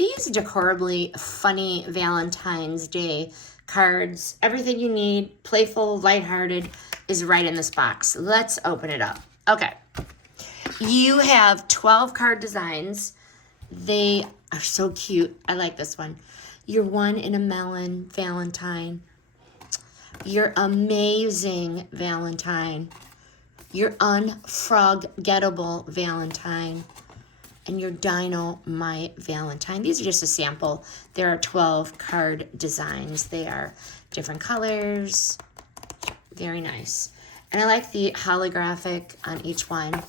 These Decorably funny Valentine's Day cards, everything you need, playful, lighthearted, is right in this box. Let's open it up. Okay. You have 12 card designs. They are so cute. I like this one. Your one in a melon Valentine. Your amazing Valentine. Your unforgettable Valentine. And your Dynamite Valentine. These are just a sample. There are 12 card designs. They are different colors. Very nice. And I like the holographic on each one.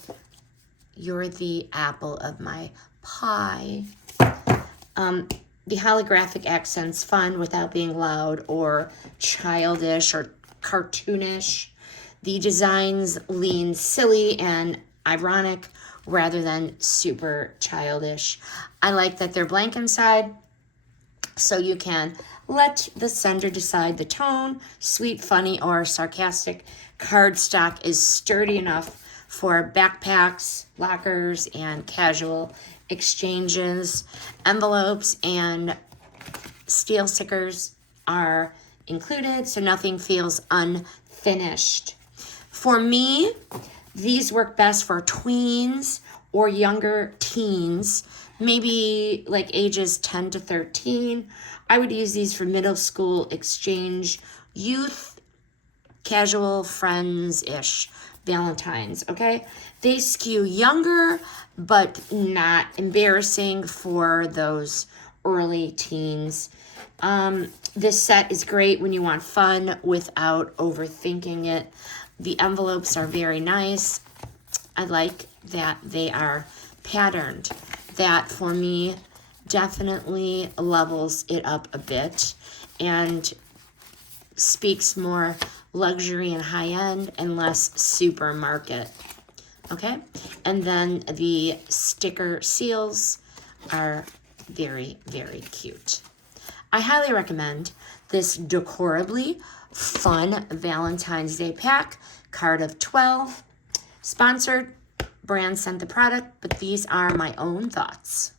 You're the apple of my pie. The holographic accent's fun without being loud or childish or cartoonish. The designs lean silly and ironic rather than super childish. I like that they're blank inside, so you can let the sender decide the tone, sweet, funny, or sarcastic. Cardstock is sturdy enough for backpacks, lockers, and casual exchanges. Envelopes and steel stickers are included, so nothing feels unfinished. For me, these work best for tweens or younger teens, maybe like ages 10 to 13. I would use these for middle school exchange, youth, casual, friends-ish Valentines, okay? They skew younger, but not embarrassing for those early teens. This set is great when you want fun without overthinking it. The envelopes are very nice. I like that they are patterned. That, for me, definitely levels it up a bit and speaks more luxury and high-end and less supermarket. Okay? And then the sticker seals are very, very cute. I highly recommend this Decorably fun Valentine's Day pack, card of 12. Sponsored, brand sent the product, but these are my own thoughts.